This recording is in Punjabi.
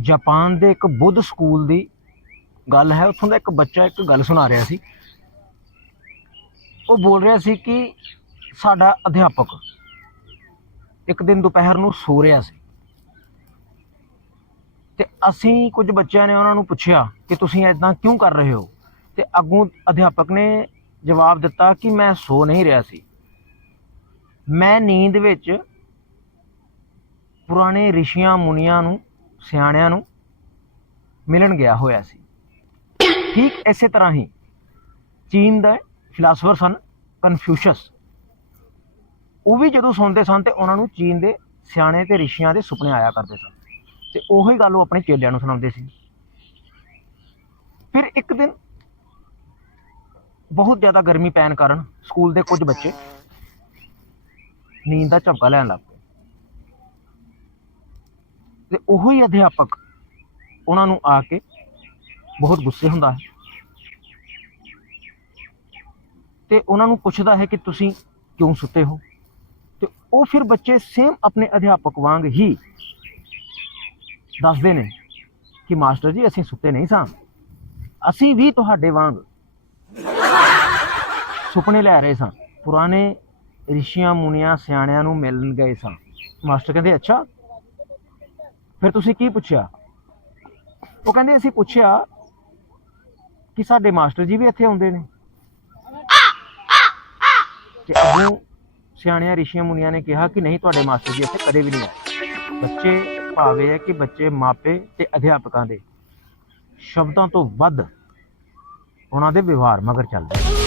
ਜਾਪਾਨ ਦੇ ਇੱਕ ਬੁੱਧ ਸਕੂਲ ਦੀ ਗੱਲ ਹੈ, ਉੱਥੋਂ ਦਾ ਇੱਕ ਬੱਚਾ ਇੱਕ ਗੱਲ ਸੁਣਾ ਰਿਹਾ ਸੀ। ਉਹ ਬੋਲ ਰਿਹਾ ਸੀ ਕਿ ਸਾਡਾ ਅਧਿਆਪਕ ਇੱਕ ਦਿਨ ਦੁਪਹਿਰ ਨੂੰ ਸੋ ਰਿਹਾ ਸੀ। ਤੇ ਅਸੀਂ ਕੁਝ ਬੱਚਿਆਂ ਨੇ ਉਹਨਾਂ ਨੂੰ ਪੁੱਛਿਆ ਕਿ ਤੁਸੀਂ ਇਦਾਂ ਕਿਉਂ ਕਰ ਰਹੇ ਹੋ? ਤੇ ਅੱਗੋਂ ਅਧਿਆਪਕ ਨੇ ਜਵਾਬ ਦਿੱਤਾ ਕਿ ਮੈਂ ਸੋ ਨਹੀਂ ਰਿਹਾ ਸੀ। ਮੈਂ ਨੀਂਦ ਵਿੱਚ ਪੁਰਾਣੇ ਰਿਸ਼ੀਆਂ ਮੁਨੀਆਂ ਨੂੰ ਸਿਆਣਿਆਂ ਨੂੰ ਮਿਲਣ ਗਿਆ ਹੋਇਆ ਸੀ। ਠੀਕ ਇਸੇ ਤਰ੍ਹਾਂ ਹੀ ਚੀਨ ਦਾ ਫਿਲਾਸਫਰ ਸਨ ਕਨਫਿਊਸ਼ੀਅਸ ਉਹ ਵੀ ਜਦੋਂ ਸੁਣਦੇ ਸਨ ਤੇ ਉਹਨਾਂ ਨੂੰ ਚੀਨ ਦੇ ਸਿਆਣੇ ਤੇ ਰਿਸ਼ੀਆਂ ਦੇ ਸੁਪਨੇ ਆਇਆ ਕਰਦੇ ਸਨ ਤੇ ਉਹੀ ਗੱਲ ਉਹ ਆਪਣੇ ਚੇਲਿਆਂ ਨੂੰ ਸੁਣਾਉਂਦੇ ਸੀ। ਫਿਰ ਇੱਕ ਦਿਨ ਬਹੁਤ ਜ਼ਿਆਦਾ ਗਰਮੀ ਪੈਣ ਕਾਰਨ ਸਕੂਲ ਦੇ ਕੁਝ ਬੱਚੇ ਨੀਂਦ ਦਾ ਝਪਕਾ ਲੈਣ ਲੱਗ ਪਏ ਤੇ ਉਹੀ ਅਧਿਆਪਕ ਉਹਨਾਂ ਨੂੰ ਆ ਕੇ ਬਹੁਤ ਗੁੱਸੇ ਹੁੰਦਾ ਹੈ। ਤੇ ਉਹਨਾਂ ਨੂੰ ਪੁੱਛਦਾ ਹੈ ਕਿ ਤੁਸੀਂ ਕਿਉਂ ਸੁੱਤੇ ਹੋ? ਤੇ ਉਹ ਫਿਰ ਬੱਚੇ ਸੇਮ ਆਪਣੇ ਅਧਿਆਪਕ ਵਾਂਗ ਹੀ ਦੱਸਦੇ ਨੇ ਕਿ, ਮਾਸਟਰ ਜੀ, ਅਸੀਂ ਸੁੱਤੇ ਨਹੀਂ ਸਾਂ। ਅਸੀਂ ਵੀ ਤੁਹਾਡੇ ਵਾਂਗ ਸੁਪਨੇ ਲੈ ਰਹੇ ਸਾਂ। ਪੁਰਾਣੇ ਰਿਸ਼ੀਆਂ ਮੁਨੀਆਂ ਸਿਆਣਿਆਂ ਨੂੰ ਮਿਲਣ ਗਏ ਸਾਂ। ਮਾਸਟਰ ਕਹਿੰਦੇ, ਅੱਛਾ ਫਿਰ ਤੁਸੀਂ ਕੀ ਪੁੱਛਿਆ? ਉਹ ਕਹਿੰਦੇ ਅਸੀਂ ਪੁੱਛਿਆ ਕਿ ਸਾਡੇ ਮਾਸਟਰ ਜੀ ਵੀ ਇੱਥੇ ਆਉਂਦੇ ਨੇ। ਤੇ ਅੱਗੋਂ ਸਿਆਣਿਆਂ, ਰਿਸ਼ੀਆਂ, ਮੁਨੀਆਂ ਨੇ ਕਿਹਾ ਕਿ ਨਹੀਂ, ਤੁਹਾਡੇ ਮਾਸਟਰ ਜੀ ਇੱਥੇ ਕਦੇ ਵੀ ਨਹੀਂ ਆਏ। ਬੱਚੇ ਭਾਵੇਂ ਹੈ ਕਿ ਬੱਚੇ ਮਾਪੇ ਤੇ ਅਧਿਆਪਕਾਂ ਦੇ, ਸ਼ਬਦਾਂ ਤੋਂ ਵੱਧ ਉਹਨਾਂ ਦੇ ਵਿਵਹਾਰ ਮਗਰ ਚੱਲਦੇ